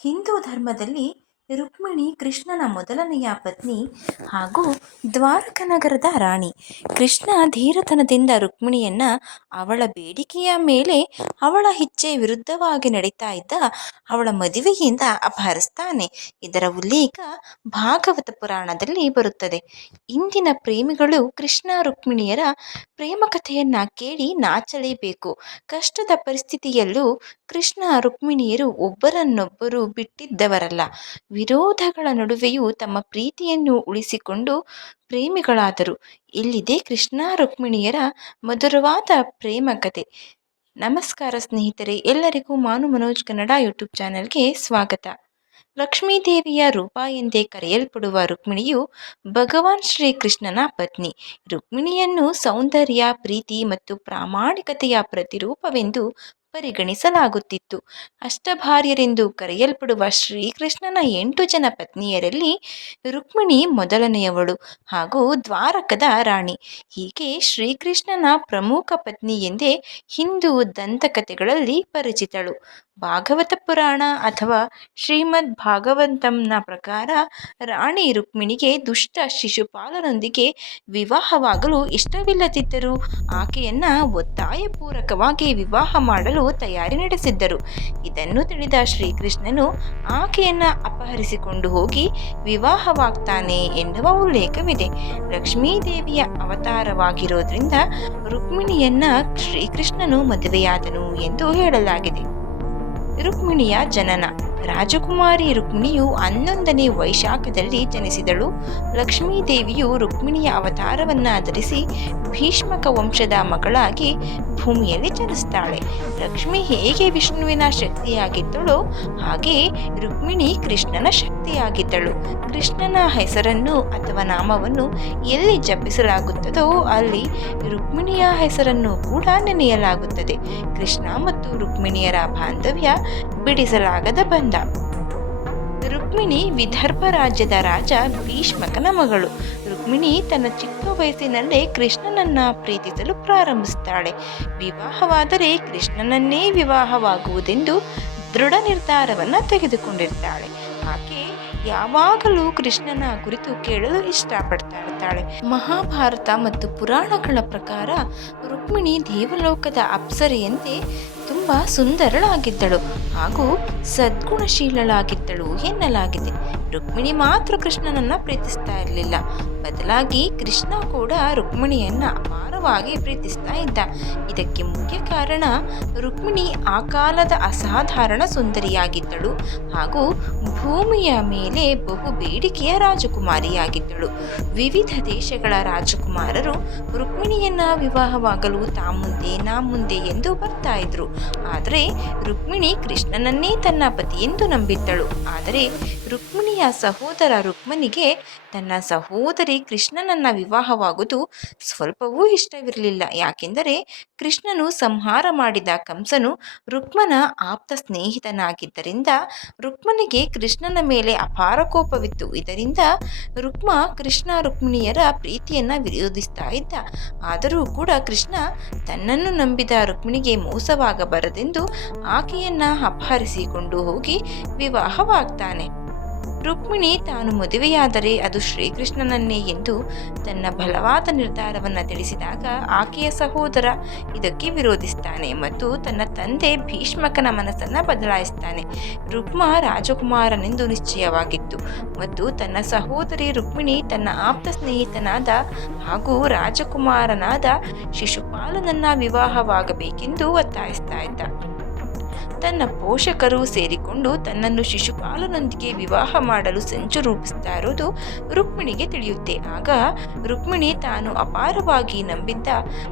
ಹಿಂದೂ ಧರ್ಮದಲ್ಲಿ ರುಕ್ಮಿಣಿ ಕೃಷ್ಣನ ಮೊದಲನೆಯ ಪತ್ನಿ ಹಾಗೂ ದ್ವಾರಕನಗರದ ರಾಣಿ. ಕೃಷ್ಣ ಧೀರತನದಿಂದ ರುಕ್ಮಿಣಿಯನ್ನ ಅವಳ ಬೇಡಿಕೆಯ ಮೇಲೆ ಅವಳ ಇಚ್ಛೆ ವಿರುದ್ಧವಾಗಿ ನಡೀತಾ ಇದ್ದ ಅವಳ ಮದುವೆಯಿಂದ ಅಪಹರಿಸ್ತಾನೆ. ಇದರ ಉಲ್ಲೇಖ ಭಾಗವತ ಪುರಾಣದಲ್ಲಿ ಬರುತ್ತದೆ. ಇಂದಿನ ಪ್ರೇಮಿಗಳು ಕೃಷ್ಣ ರುಕ್ಮಿಣಿಯರ ಪ್ರೇಮ ಕಥೆಯನ್ನ ಕೇಳಿ ನಾಚಲೇಬೇಕು. ಕಷ್ಟದ ಪರಿಸ್ಥಿತಿಯಲ್ಲೂ ಕೃಷ್ಣ ರುಕ್ಮಿಣಿಯರು ಒಬ್ಬರನ್ನೊಬ್ಬರು ಬಿಟ್ಟಿದ್ದವರಲ್ಲ. ವಿರೋಧಗಳ ನಡುವೆಯೂ ತಮ್ಮ ಪ್ರೀತಿಯನ್ನು ಉಳಿಸಿಕೊಂಡು ಪ್ರೇಮಿಗಳಾದರು. ಇಲ್ಲಿದೆ ಕೃಷ್ಣ ರುಕ್ಮಿಣಿಯರ ಮಧುರವಾದ ಪ್ರೇಮ ಕಥೆ ನಮಸ್ಕಾರ ಸ್ನೇಹಿತರೆ, ಎಲ್ಲರಿಗೂ ಮಾನು ಮನೋಜ್ ಕನ್ನಡ ಯೂಟ್ಯೂಬ್ ಚಾನೆಲ್ಗೆ ಸ್ವಾಗತ. ಲಕ್ಷ್ಮೀದೇವಿಯ ರೂಪ ಎಂದೇ ಕರೆಯಲ್ಪಡುವ ರುಕ್ಮಿಣಿಯು ಭಗವಾನ್ ಶ್ರೀಕೃಷ್ಣನ ಪತ್ನಿ. ರುಕ್ಮಿಣಿಯನ್ನು ಸೌಂದರ್ಯ, ಪ್ರೀತಿ ಮತ್ತು ಪ್ರಾಮಾಣಿಕತೆಯ ಪ್ರತಿರೂಪವೆಂದು ಪರಿಗಣಿಸಲಾಗುತ್ತಿತ್ತು. ಅಷ್ಟಭಾರ್ಯರೆಂದು ಕರೆಯಲ್ಪಡುವ ಶ್ರೀಕೃಷ್ಣನ ಎಂಟು ಜನ ಪತ್ನಿಯರಲ್ಲಿ ರುಕ್ಮಿಣಿ ಮೊದಲನೆಯವಳು ಹಾಗೂ ದ್ವಾರಕದ ರಾಣಿ. ಹೀಗೆ ಶ್ರೀಕೃಷ್ಣನ ಪ್ರಮುಖ ಪತ್ನಿ ಎಂದೇ ಹಿಂದೂ ದಂತಕಥೆಗಳಲ್ಲಿ ಪರಿಚಿತಳು. ಭಾಗವತ ಪುರಾಣ ಅಥವಾ ಶ್ರೀಮದ್ ಭಾಗವಂತಂನ ಪ್ರಕಾರ ರಾಣಿ ರುಕ್ಮಿಣಿಗೆ ದುಷ್ಟ ಶಿಶುಪಾಲನೊಂದಿಗೆ ವಿವಾಹವಾಗಲು ಇಷ್ಟವಿಲ್ಲದಿದ್ದರು. ಆಕೆಯನ್ನ ಒತ್ತಾಯಪೂರ್ವಕವಾಗಿ ವಿವಾಹ ಮಾಡಲು ತಯಾರಿ ನಡೆಸಿದ್ದರು. ಇದನ್ನು ತಿಳಿದ ಶ್ರೀಕೃಷ್ಣನು ಆಕೆಯನ್ನ ಅಪಹರಿಸಿಕೊಂಡು ಹೋಗಿ ವಿವಾಹವಾಗ್ತಾನೆ ಎನ್ನುವ ಉಲ್ಲೇಖವಿದೆ. ಲಕ್ಷ್ಮೀದೇವಿಯ ಅವತಾರವಾಗಿರೋದ್ರಿಂದ ರುಕ್ಮಿಣಿಯನ್ನ ಶ್ರೀಕೃಷ್ಣನು ಮದುವೆಯಾದನು ಎಂದು ಹೇಳಲಾಗಿದೆ. ರುಕ್ಮಿಣಿಯ ಜನನ. ರಾಜಕುಮಾರಿ ರುಕ್ಮಿಣಿಯು ಹನ್ನೊಂದನೇ ವೈಶಾಖದಲ್ಲಿ ಜನಿಸಿದಳು. ಲಕ್ಷ್ಮೀದೇವಿಯು ರುಕ್ಮಿಣಿಯ ಅವತಾರವನ್ನ ಧರಿಸಿ ಭೀಷ್ಮಕ ವಂಶದ ಮಗಳಾಗಿ ಭೂಮಿಯಲ್ಲಿ ಜನಿಸ್ತಾಳೆ. ಲಕ್ಷ್ಮಿ ಹೇಗೆ ವಿಷ್ಣುವಿನ ಶಕ್ತಿಯಾಗಿದ್ದಳೋ ಹಾಗೆ ರುಕ್ಮಿಣಿ ಕೃಷ್ಣನ ಶಕ್ತಿಯಾಗಿದ್ದಳು. ಕೃಷ್ಣನ ಹೆಸರನ್ನು ಅಥವಾ ನಾಮವನ್ನು ಎಲ್ಲಿ ಜಪಿಸಲಾಗುತ್ತದೋ ಅಲ್ಲಿ ರುಕ್ಮಿಣಿಯ ಹೆಸರನ್ನು ಕೂಡ ನೆನೆಯಲಾಗುತ್ತದೆ. ಕೃಷ್ಣ ಮತ್ತು ರುಕ್ಮಿಣಿಯರ ಬಾಂಧವ್ಯ ಬಿಡಿಸಲಾಗದ ಬಂಧ ರುಕ್ಮಿಣಿ ವಿದರ್ಭ ರಾಜ್ಯದ ರಾಜ ಭೀಷ್ಮಕನ ಮಗಳು. ರುಕ್ಮಿಣಿ ತನ್ನ ಚಿಕ್ಕ ವಯಸ್ಸಿನಲ್ಲೇ ಕೃಷ್ಣನನ್ನ ಪ್ರೀತಿಸಲು ಪ್ರಾರಂಭಿಸುತ್ತಾಳೆ ವಿವಾಹವಾದರೆ ಕೃಷ್ಣನನ್ನೇ ವಿವಾಹವಾಗುವುದೆಂದು ದೃಢ ನಿರ್ಧಾರವನ್ನ ತೆಗೆದುಕೊಂಡಿರ್ತಾಳೆ. ಆಕೆ ಯಾವಾಗಲೂ ಕೃಷ್ಣನ ಕುರಿತು ಕೇಳಲು ಇಷ್ಟಪಡ್ತಾ ಇರ್ತಾಳೆ ಮಹಾಭಾರತ ಮತ್ತು ಪುರಾಣಗಳ ಪ್ರಕಾರ ರುಕ್ಮಿಣಿ ದೇವಲೋಕದ ಅಪ್ಸರೆಯಂತೆ ತುಂಬ ಸುಂದರಳಾಗಿದ್ದಳು ಹಾಗೂ ಸದ್ಗುಣಶೀಲಳಾಗಿದ್ದಳು ಎನ್ನಲಾಗಿದೆ. ರುಕ್ಮಿಣಿ ಮಾತ್ರ ಕೃಷ್ಣನನ್ನ ಪ್ರೀತಿಸ್ತಾ ಇರಲಿಲ್ಲ. ಬದಲಾಗಿ ಕೃಷ್ಣ ಕೂಡ ರುಕ್ಮಿಣಿಯನ್ನ ಅಪಾರವಾಗಿ ಪ್ರೀತಿಸ್ತಾ ಇದ್ದ. ಇದಕ್ಕೆ ಮುಖ್ಯ ಕಾರಣ ರುಕ್ಮಿಣಿ ಆ ಕಾಲದ ಅಸಾಧಾರಣ ಸುಂದರಿಯಾಗಿದ್ದಳು ಹಾಗೂ ಭೂಮಿಯ ಮೇಲೆ ಬಹು ಬೇಡಿಕೆಯ ರಾಜಕುಮಾರಿಯಾಗಿದ್ದಳು. ವಿವಿಧ ದೇಶಗಳ ರಾಜಕುಮಾರರು ರುಕ್ಮಿಣಿಯನ್ನ ವಿವಾಹವಾಗಲು ತಾ ಮುಂದೆ ನಾ ಮುಂದೆ ಎಂದು ಬರ್ತಾ ಇದ್ರು. ಆದರೆ ರುಕ್ಮಿಣಿ ಕೃಷ್ಣನನ್ನೇ ತನ್ನ ಪತಿಯೆಂದು ನಂಬಿದ್ದಳು. ಆದರೆ ರುಕ್ಮಿಣಿಯ ಸಹೋದರ ರುಕ್ಮನಿಗೆ ತನ್ನ ಸಹೋದರಿ ಕೃಷ್ಣನನ್ನ ವಿವಾಹವಾಗುವುದು ಸ್ವಲ್ಪವೂ ಇಷ್ಟವಿರಲಿಲ್ಲ. ಯಾಕೆಂದರೆ ಕೃಷ್ಣನು ಸಂಹಾರ ಮಾಡಿದ ಕಂಸನು ರುಕ್ಮನ ಆಪ್ತ ಸ್ನೇಹಿತನಾಗಿದ್ದರಿಂದ ರುಕ್ಮನಿಗೆ ಕೃಷ್ಣನ ಮೇಲೆ ಅಪಾರ ಕೋಪವಿತ್ತು. ಇದರಿಂದ ರುಕ್ಮ ಕೃಷ್ಣ ರುಕ್ಮಿಣಿಯರ ಪ್ರೀತಿಯನ್ನ ವಿರೋಧಿಸ್ತಾ ಇದ್ದ. ಆದರೂ ಕೂಡ ಕೃಷ್ಣ ತನ್ನನ್ನು ನಂಬಿದ ರುಕ್ಮಿಣಿಗೆ ಮೋಸವಾಗಬಾರದೆಂದು ಆಕೆಯನ್ನ ಅಪಹರಿಸಿಕೊಂಡು ಹೋಗಿ ವಿವಾಹವಾಗ್ತಾನೆ. ರುಕ್ಮಿಣಿ ತಾನು ಮದುವೆಯಾದರೆ ಅದು ಶ್ರೀಕೃಷ್ಣನನ್ನೇ ಎಂದು ತನ್ನ ಬಲವಾದ ನಿರ್ಧಾರವನ್ನು ತಿಳಿಸಿದಾಗ ಆಕೆಯ ಸಹೋದರ ಇದಕ್ಕೆ ವಿರೋಧಿಸ್ತಾನೆ ಮತ್ತು ತನ್ನ ತಂದೆ ಭೀಷ್ಮಕನ ಮನಸ್ಸನ್ನು ಬದಲಾಯಿಸ್ತಾನೆ. ರುಕ್ಮ ರಾಜಕುಮಾರನೆಂದು ನಿಶ್ಚಯವಾಗಿತ್ತು ಮತ್ತು ತನ್ನ ಸಹೋದರಿ ರುಕ್ಮಿಣಿ ತನ್ನ ಆಪ್ತ ಸ್ನೇಹಿತನಾದ ಹಾಗೂ ರಾಜಕುಮಾರನಾದ ಶಿಶುಪಾಲನನ್ನ ವಿವಾಹವಾಗಬೇಕೆಂದು ಒತ್ತಾಯಿಸ್ತಾ ಇದ್ದ. ತನ್ನ ಪೋಷಕರು ಸೇರಿಕೊಂಡು ತನ್ನನ್ನು ಶಿಶುಪಾಲನೊಂದಿಗೆ ವಿವಾಹ ಮಾಡಲು ಸಂಚು ರೂಪಿಸ್ತಾ ಇರೋದು ರುಕ್ಮಿಣಿಗೆ ತಿಳಿಯುತ್ತೆ. ಆಗ ರುಕ್ಮಿಣಿ ತಾನು ಅಪಾರವಾಗಿ ನಂಬಿದ್ದ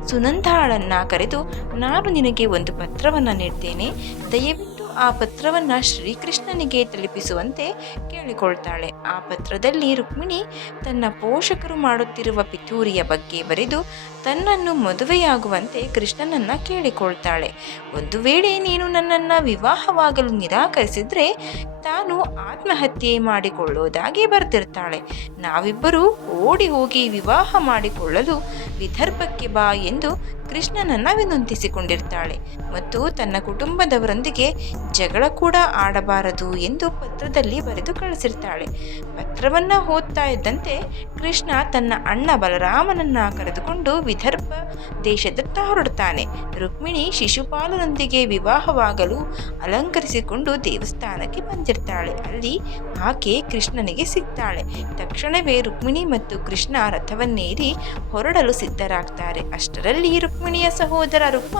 ಸುನಂದಾಳನ್ನ ಕರೆದು, ನಾನು ನಿನಗೆ ಒಂದು ಪತ್ರವನ್ನು ನೀಡ್ತೇನೆ. ದಯವಿಟ್ಟು ಆ ಪತ್ರವನ್ನ ಶ್ರೀಕೃಷ್ಣನಿಗೆ ತಲುಪಿಸುವಂತೆ ಕೇಳಿಕೊಳ್ತಾಳೆ. ಆ ಪತ್ರದಲ್ಲಿ ರುಕ್ಮಿಣಿ ತನ್ನ ಪೋಷಕರು ಮಾಡುತ್ತಿರುವ ಪಿತೂರಿಯ ಬಗ್ಗೆ ಬರೆದು ತನ್ನನ್ನು ಮದುವೆಯಾಗುವಂತೆ ಕೃಷ್ಣನನ್ನ ಕೇಳಿಕೊಳ್ತಾಳೆ. ಒಂದು ವೇಳೆ ನೀನು ನನ್ನನ್ನು ವಿವಾಹವಾಗಲು ನಿರಾಕರಿಸಿದರೆ ತಾನು ಆತ್ಮಹತ್ಯೆ ಮಾಡಿಕೊಳ್ಳುವುದಾಗಿ ಬರ್ತಿರ್ತಾಳೆ. ನಾವಿಬ್ಬರು ಓಡಿ ಹೋಗಿ ವಿವಾಹ ಮಾಡಿಕೊಳ್ಳಲು ವಿದರ್ಭಕ್ಕೆ ಬಾ ಎಂದು ಕೃಷ್ಣನನ್ನ ವಿನಂತಿಸಿಕೊಂಡಿರ್ತಾಳೆ. ಮತ್ತು ತನ್ನ ಕುಟುಂಬದವರೊಂದಿಗೆ ಜಗಳ ಕೂಡ ಆಡಬಾರದು ಎಂದು ಪತ್ರದಲ್ಲಿ ಬರೆದು ಕಳಿಸಿರ್ತಾಳೆ. ಪತ್ರವನ್ನ ಓದ್ತಾ ಇದ್ದಂತೆ ಕೃಷ್ಣ ತನ್ನ ಅಣ್ಣ ಬಲರಾಮನನ್ನ ಕರೆದುಕೊಂಡು ವಿದರ್ಭ ದೇಶದತ್ತ ಹೊರಡ್ತಾನೆ. ರುಕ್ಮಿಣಿ ಶಿಶುಪಾಲನೊಂದಿಗೆ ವಿವಾಹವಾಗಲು ಅಲಂಕರಿಸಿಕೊಂಡು ದೇವಸ್ಥಾನಕ್ಕೆ ಬಂದಿರ್ತಾಳೆ. ಅಲ್ಲಿ ಆಕೆ ಕೃಷ್ಣನಿಗೆ ಸಿಗ್ತಾಳೆ. ತಕ್ಷಣವೇ ರುಕ್ಮಿಣಿ ಮತ್ತು ಕೃಷ್ಣ ರಥವನ್ನೇರಿ ಹೊರಡಲು ಸಿದ್ಧರಾಗ್ತಾರೆ. ಅಷ್ಟರಲ್ಲಿ ರುಕ್ಮಿಣಿಯ ಸಹೋದರ ರುಕ್ಮ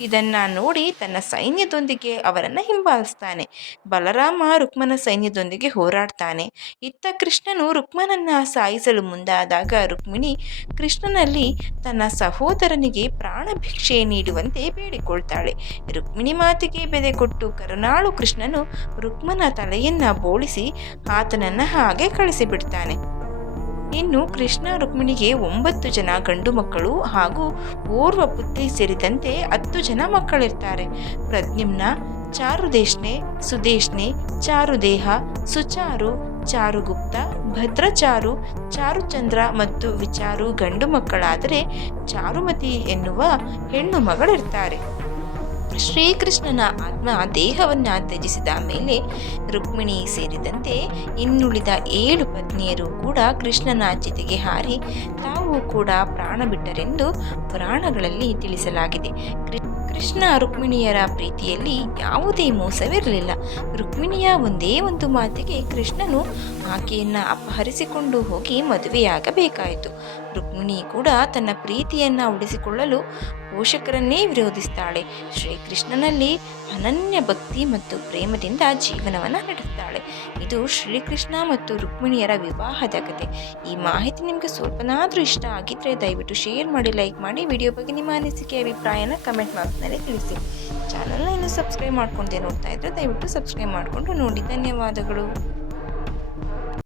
ಇದನ್ನ ನೋಡಿ ತನ್ನ ಸೈನ್ಯದೊಂದಿಗೆ ಅವರನ್ನ ಹಿಂಬಾಲಿಸ್ತಾನೆ. ಬಲರಾಮ ರುಕ್ಮನ ಸೈನ್ಯದೊಂದಿಗೆ ಹೋರಾಡ್ತಾನೆ. ಇತ್ತ ಕೃಷ್ಣನು ರುಕ್ಮನನ್ನ ಸಾಯಿಸಲು ಮುಂದಾದಾಗ ರುಕ್ಮಿಣಿ ಕೃಷ್ಣನಲ್ಲಿ ತನ್ನ ಸಹೋದರನಿಗೆ ಪ್ರಾಣ ಭಿಕ್ಷೆ ನೀಡುವಂತೆ ಬೇಡಿಕೊಳ್ತಾಳೆ. ರುಕ್ಮಿಣಿ ಮಾತಿಗೆ ಬೆದೆ ಕೊಟ್ಟು ಕರುಣಾಳು ಕೃಷ್ಣನು ರುಕ್ಮನ ತಲೆಯನ್ನ ಬೋಳಿಸಿ ಆತನನ್ನ ಹಾಗೆ ಕಳಿಸಿಬಿಡ್ತಾನೆ. ಇನ್ನು ಕೃಷ್ಣ ರುಕ್ಮಿಣಿಗೆ ಒಂಬತ್ತು ಜನ ಗಂಡು ಮಕ್ಕಳು ಹಾಗೂ ಓರ್ವ ಪುತ್ರಿ ಸೇರಿದಂತೆ ಹತ್ತು ಜನ ಮಕ್ಕಳಿರ್ತಾರೆ. ಪ್ರದ್ಯುಮ್ನ ಚಾರುದೇಶ್ನೆ, ಸುದೇಶ್ನೆ, ಚಾರುದೇಹ, ಸುಚಾರು, ಚಾರುಗುಪ್ತ, ಭದ್ರಚಾರು, ಚಾರುಚಂದ್ರ ಮತ್ತು ವಿಚಾರು ಗಂಡು ಮಕ್ಕಳಾದರೆ ಚಾರುಮತಿ ಎನ್ನುವ ಹೆಣ್ಣು ಮಗಳಿರ್ತಾರೆ. ಶ್ರೀಕೃಷ್ಣನ ಆತ್ಮ ದೇಹವನ್ನು ತ್ಯಜಿಸಿದ ಮೇಲೆ ರುಕ್ಮಿಣಿ ಸೇರಿದಂತೆ ಇನ್ನುಳಿದ ಏಳು ಪತ್ನಿಯರು ಕೂಡ ಕೃಷ್ಣನ ಚಿತೆಗೆ ಹಾರಿ ತಾವು ಕೂಡ ಪ್ರಾಣ ಬಿಟ್ಟರೆಂದು ಪುರಾಣಗಳಲ್ಲಿ ತಿಳಿಸಲಾಗಿದೆ. ಕೃಷ್ಣ ರುಕ್ಮಿಣಿಯರ ಪ್ರೀತಿಯಲ್ಲಿ ಯಾವುದೇ ಮೋಸವಿರಲಿಲ್ಲ. ರುಕ್ಮಿಣಿಯ ಒಂದೇ ಒಂದು ಮಾತಿಗೆ ಕೃಷ್ಣನು ಆಕೆಯನ್ನು ಅಪಹರಿಸಿಕೊಂಡು ಹೋಗಿ ಮದುವೆಯಾಗಬೇಕಾಯಿತು. ರುಕ್ಮಿಣಿ ಕೂಡ ತನ್ನ ಪ್ರೀತಿಯನ್ನು ಉಳಿಸಿಕೊಳ್ಳಲು ಪೋಷಕರನ್ನೇ ವಿರೋಧಿಸ್ತಾಳೆ. ಶ್ರೀಕೃಷ್ಣನಲ್ಲಿ ಅನನ್ಯ ಭಕ್ತಿ ಮತ್ತು ಪ್ರೇಮದಿಂದ ಜೀವನವನ್ನು ನಡೆಸ್ತಾಳೆ. ಇದು ಶ್ರೀಕೃಷ್ಣ ಮತ್ತು ರುಕ್ಮಿಣಿಯರ ವಿವಾಹದ ಕತೆ. ಈ ಮಾಹಿತಿ ನಿಮಗೆ ಸ್ವಲ್ಪನಾದರೂ ಇಷ್ಟ ಆಗಿದ್ದರೆ ದಯವಿಟ್ಟು ಶೇರ್ ಮಾಡಿ, ಲೈಕ್ ಮಾಡಿ ವಿಡಿಯೋ ಬಗ್ಗೆ ನಿಮ್ಮ ಅನಿಸಿಕೆ, ಅಭಿಪ್ರಾಯನ ಕಮೆಂಟ್ ಬಾಕ್ಸ್ನಲ್ಲಿ ತಿಳಿಸಿ. ಚಾನಲ್ನ ಇನ್ನೂ ಸಬ್ಸ್ಕ್ರೈಬ್ ಮಾಡ್ಕೊಂಡೆ ನೋಡ್ತಾ ಇದ್ದರೆ ದಯವಿಟ್ಟು ಸಬ್ಸ್ಕ್ರೈಬ್ ಮಾಡಿಕೊಂಡು ನೋಡಿ. ಧನ್ಯವಾದಗಳು.